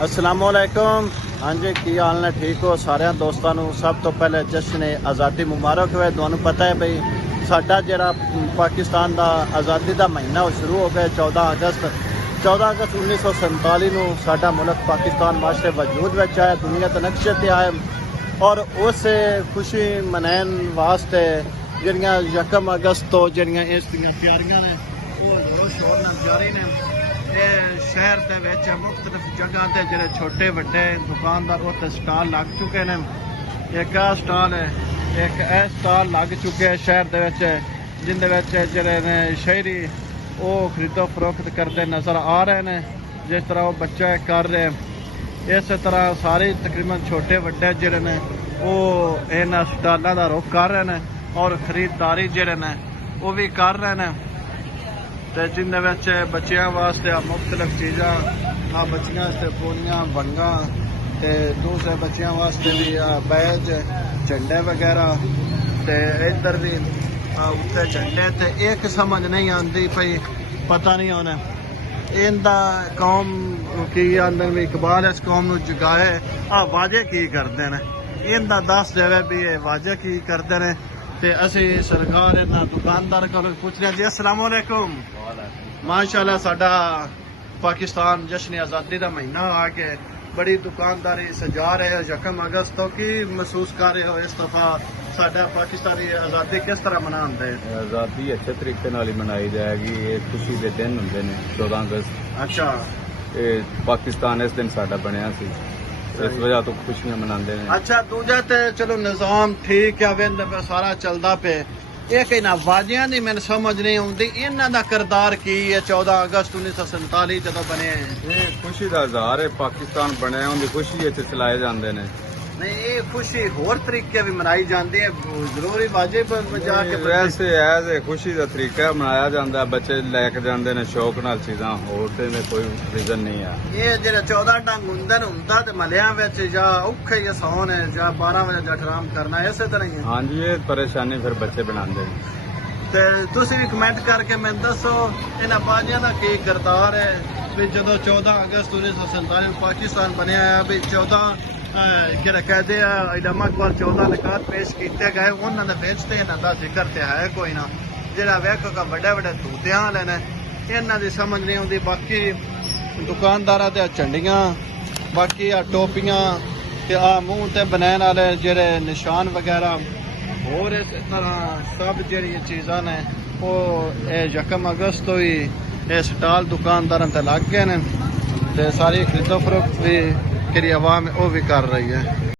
अस्सलामुअलैकुम। हाँ जी, की हाल ने? ठीक हो? सारे दोस्तों को सब तो पहले जश्न आज़ादी मुबारक हो। तुहानू पता है भाई साडा जिहड़ा पाकिस्तान का आज़ादी का महीना वो शुरू हो गया 14 अगस्त 1947 ਨੂੰ साडा मुल्क पाकिस्तान माशरे वजूद में आया, दुनिया के नक्शे ते आए और उस खुशी मनाने वास्ते जिहड़ियां 1 अगस्त तो जिहड़ियां इस तैयारियां ने वो जोरों शोर नाल जारी ने। शहर के विच मुख्तलिफ जगह ते जिहड़े छोटे वड्डे दुकानदार उत्ते स्टाल लग चुके हैं। एक आ स्टाल है, एक ए स्टाल लग चुके हैं शहर दे विच, जिंदे विच जिहड़े ने शहरी वो खरीदो फरोख्त करते नज़र आ रहे हैं, जिस तरह वो बच्चे कर रहे हैं। इस तरह सारे तकरीबन छोटे वड्डे जिहड़े ने वो इन्हां स्टालों का रुख कर रहे हैं और खरीददारी जिहड़े ने वो भी कर रहे हैं। तो जिंदे विच बच्चों वास्ते मुख्तलिफ चीज़ां बच्चियां वास्ते पूरियां वंगा ते दूसरे बच्चों वास्ते भी बैज झंडे वगैरह ते इधर भी उत्थे झंडे ते एक समझ नहीं आती भाई, पता नहीं होना इनका कौम की आंदन भी इकबाल इस कौम नूं जगाए वाजे की करते हैं, इनका दस देवे भी ये वाजे की करते हैं। ते असी सरकार इन्हां दुकानदार को पूछ रहे जी। अस्सलाम वालेकुम। माशाअल्लाह साडा पाकिस्तान जश्न आज़ादी का महीना आ के बड़ी दुकानदारी सजा रहे हो 1 अगस्त तो की महसूस कर रहे हो? इस दफा साडा पाकिस्तानी आज़ादी किस तरह मनाते हैं? आज़ादी अच्छे तरीके नाल ही मनाई जाएगी। ये खुशी के दिन होंगे ने 14 अगस्त। अच्छा, पाकिस्तान इस दिन साडा बनया सी, इस वजह तो खुशियां मनाते हैं। अच्छा, दूजा ते चलो निज़ाम ठीक है, विंद पे सारा चलता पे, एक इन्हां वाजियां दी मैंने समझ नहीं आती, इन्हां दा किरदार की है 14 अगस्त 1947 जदों बने हैं? ये खुशी का इजहार है, पाकिस्तान बनया उनकी खुशी चलाए जाते हैं। नहीं, ये खुशी होर तरीके भी मनाई जाती है, जरूरी वाजिब बजा के वैसे एज खुशी का तरीका मनाया जाता है, बच्चे लैके जाते हैं शौक नाल चीज़ां, होर ते कोई रीजन नहीं है। ये जेह्ड़े 14 डंग हुंदे ने हुंदा ते महल्लियां विच जां औखे ही आसान है जां 12 बजे जठराम करना इसे तरह ही है। हाँ जी, ये परेशानी फिर बच्चे बनाते हैं। ते तुसीं भी कमेंट करके मैनूं दसो इन्हां बाजियां दा की किरदार है भी जदों 14 अगस्त 1947 पाकिस्तान बनया है भी 14 कहते इलामा अकबर 14 निकात पेश किए गए, उन्होंने बेचते इन्हों का जिक्र तो है कोई ना। जोड़ा वेखो का बड़े बड़े तूतियां वाले ने इन्हों की समझ नहीं आती। बाकी दुकानदार झंडियां, बाकी टोपियां ते मूँह ते बनैन वाले जेड़े निशान वगैरह होर इस तरह सब जी चीज़ां ने वो 1 अगस्त तो ही स्टाल दुकानदारों ते लग गए हैं ते सारी खरीदो फरोख्त भी कि आवाम वो भी कर रही है।